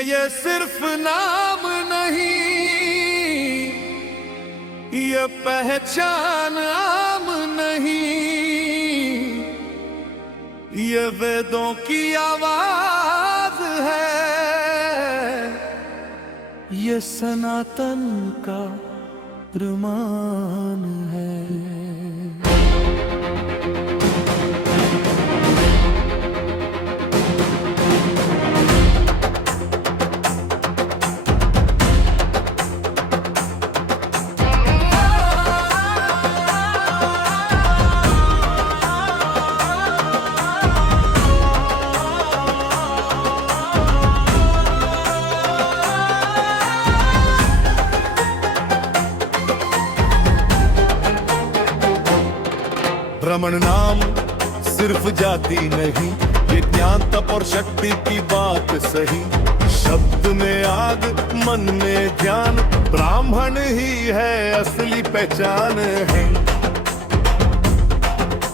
ये सिर्फ नाम नहीं, ये पहचान आम नहीं, ये वेदों की आवाज है, ये सनातन का रुमान है। ब्राह्मण नाम सिर्फ जाति नहीं, ये ज्ञान तप और शक्ति की बात सही। शब्द में आग मन में ध्यान, ब्राह्मण ही है असली पहचान है।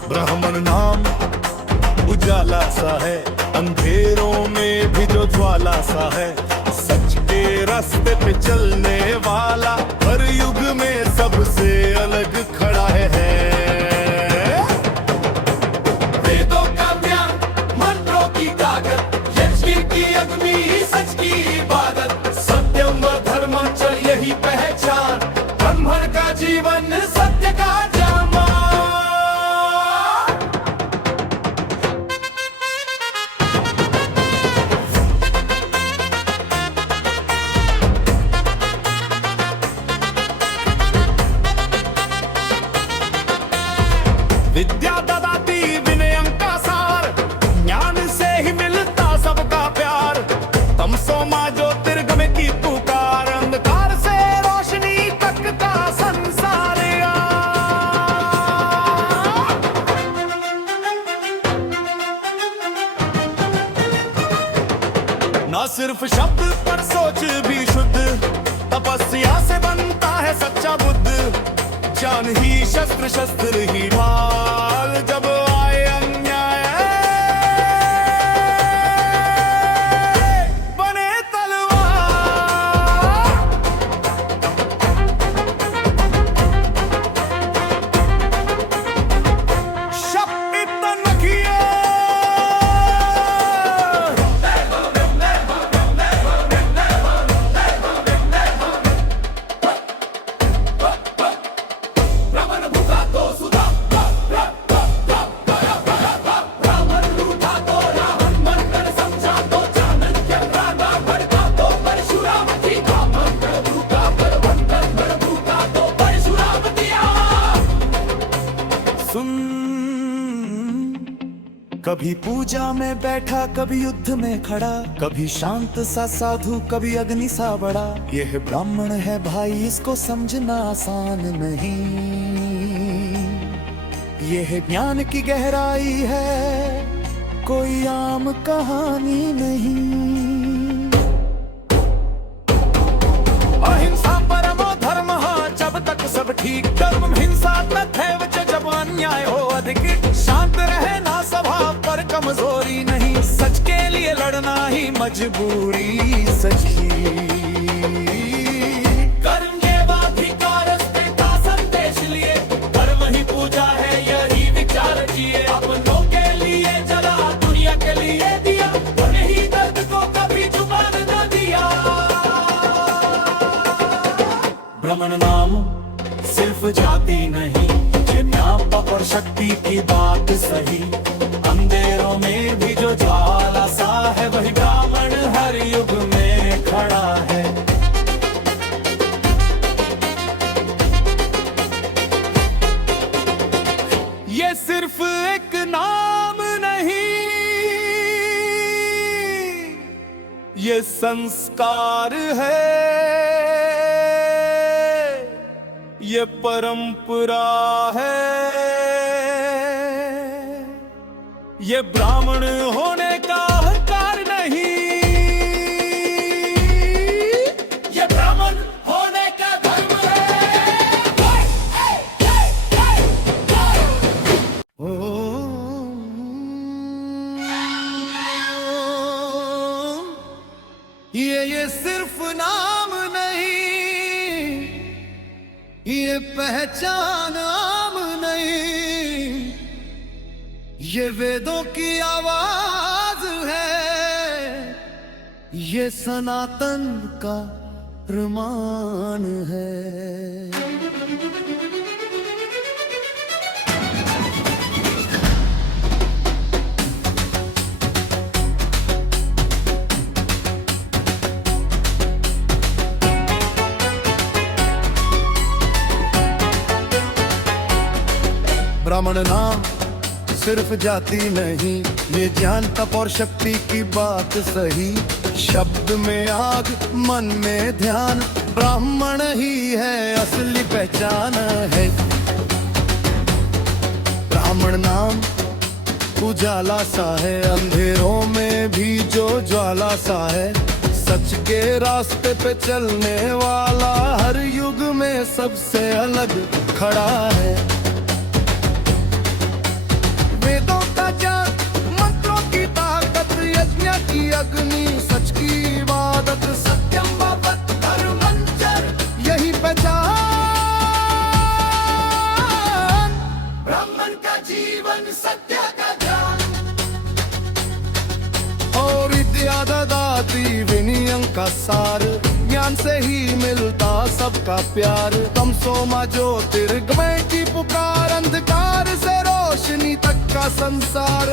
ब्राह्मण नाम उजाला सा है, अंधेरों में भी जो ज्वाला सा है। सच के रास्ते पे चलने वाला, हर युग में सबसे अलग खड़ा है। जीवन सत्य का जामा। विद्या ददाती विनयं का सार, ज्ञान से ही मिलता सबका प्यार। तमसो मां ज्योतिर्गमय की पुकार, अंधकार से रोशनी तक का ना सिर्फ शब्द पर सोच भी शुद्ध, तपस्या से बनता है सच्चा बुद्ध। जान ही शस्त्र, शस्त्र ही ढाल, जब आए अन्याय बने तलवार। शपथ नखिए कभी पूजा में बैठा, कभी युद्ध में खड़ा, कभी शांत सा साधु, कभी अग्नि सा बड़ा। यह ब्राह्मण है भाई, इसको समझना आसान नहीं। यह ज्ञान की गहराई है, कोई आम कहानी नहीं। अहिंसा परमो धर्मः, जब तक सब ठीक। धर्म हिंसा तथैव च, जब अन्याय हो अधिक। शांत रहना स्वभाव पर कमजोरी नहीं, सच के लिए लड़ना ही मजबूरी सची। कर्म के अधिकारस्ते का संदेश लिए, कर्म ही पूजा है यही विचार जिए। अपनों के लिए जला, दुनिया के लिए दिया, नहीं दर्द को कभी जुबान न दिया। ब्राह्मण नाम सिर्फ जाति नहीं, ज्ञान और शक्ति की बात सही। अंधेरों में भी जो ज्वाला सा है, वही ब्राह्मण हर युग में खड़ा है। ये सिर्फ एक नाम नहीं, ये संस्कार है, ये परंपरा है। ये ब्राह्मण होने का अहंकार नहीं, ये ब्राह्मण होने का धर्म है। ये पहचान आम नहीं, ये वेदों की आवाज है, ये सनातन का प्रमाण है। ब्राह्मण नाम सिर्फ जाति नहीं, ये ज्ञान तप और शक्ति की बात सही। शब्द में आग मन में ध्यान, ब्राह्मण ही है असली पहचान है। ब्राह्मण नाम उजाला सा है, अंधेरों में भी जो ज्वाला सा है। सच के रास्ते पे चलने वाला, हर युग में सबसे अलग खड़ा है। वेदों का ज्ञान, मंत्रों की ताकत, यज्ञ की अग्नि, सच की इबादत, सत्यम भवत धर्मंचर, यही पहचान ब्राह्मण का जीवन, सत्य का ज्ञान। और विद्या ददाति विनयं का सार, ज्ञान से ही मिलता सबका प्यार। तमसो मा ज्योतिर्गमय की पुकार, अंधकार से रोशनी तक का संसार।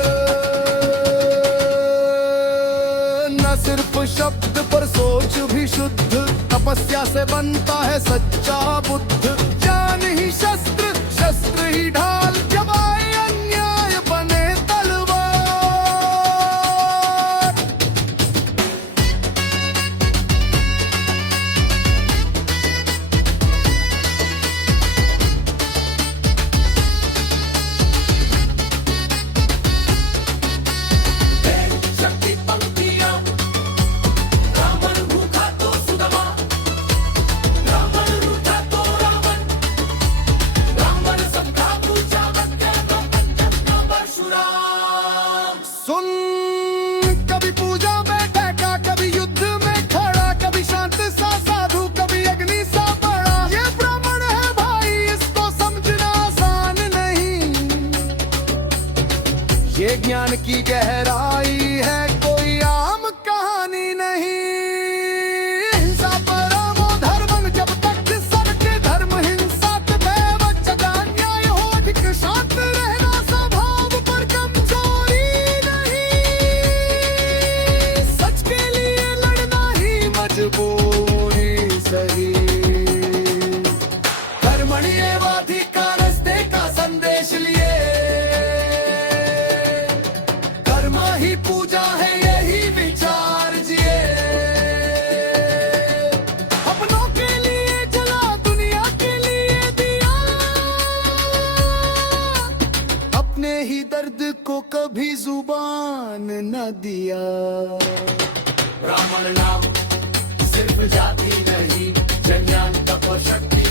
न सिर्फ शब्द पर सोच भी शुद्ध, तपस्या से बनता है सच्चा बुद्ध। ज्ञान ही शस्त्र, शस्त्र ही ढाल, जब आए अन्याय बने तलवार। सुन, कभी पूजा में ठहका, कभी युद्ध में खड़ा, कभी शांत सा साधु, कभी अग्नि सा बड़ा। ये ब्राह्मण है भाई, इसको समझना आसान नहीं। ये ज्ञान की गहराई है, कोई आम कहानी नहीं। हिंसा परमो धर्मं, जब तक सबके धर्म हिंसा पे बच्चा अन्याय हो, अधिक शांत रहना स्वभाव पर कमजोरी नहीं। सच के लिए लड़ना ही मजबूरी सही। कर्मण्येवाधिकारस्ते का संदेश लिए, कर्म ही पूजा है, यही विचार जिए। अपनों के लिए जला, दुनिया के लिए दिया, अपने ही दर्द को कभी जुबान न दिया। ब्राह्मण नाम सिर्फ जाति नहीं, ज्ञान तप और शक्ति